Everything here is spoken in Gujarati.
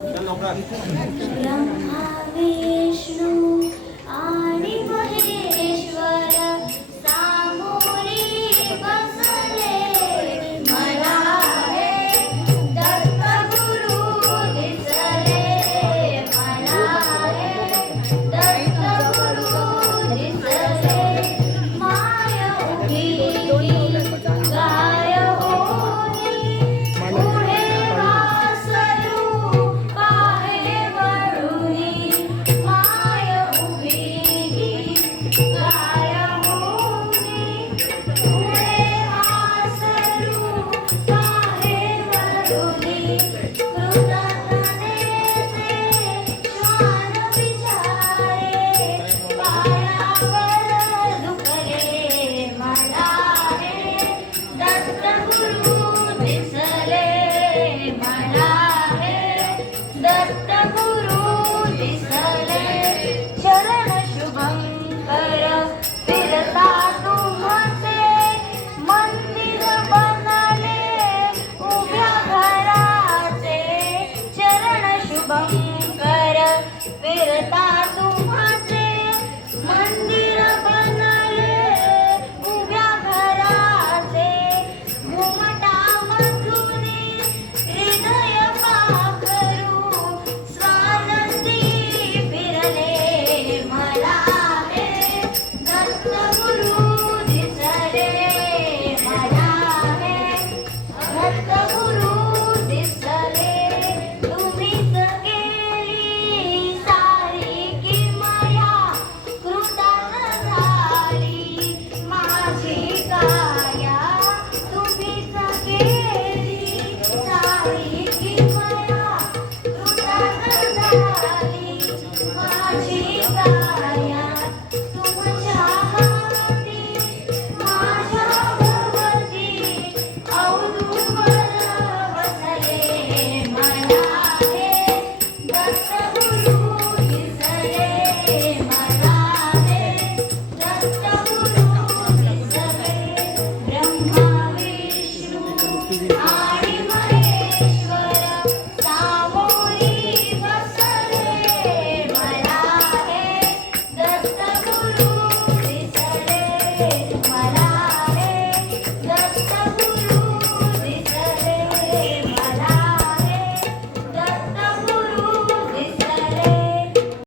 બ્રહ્મા વિષ્ણુ આ फिरता तुमचे Yeah.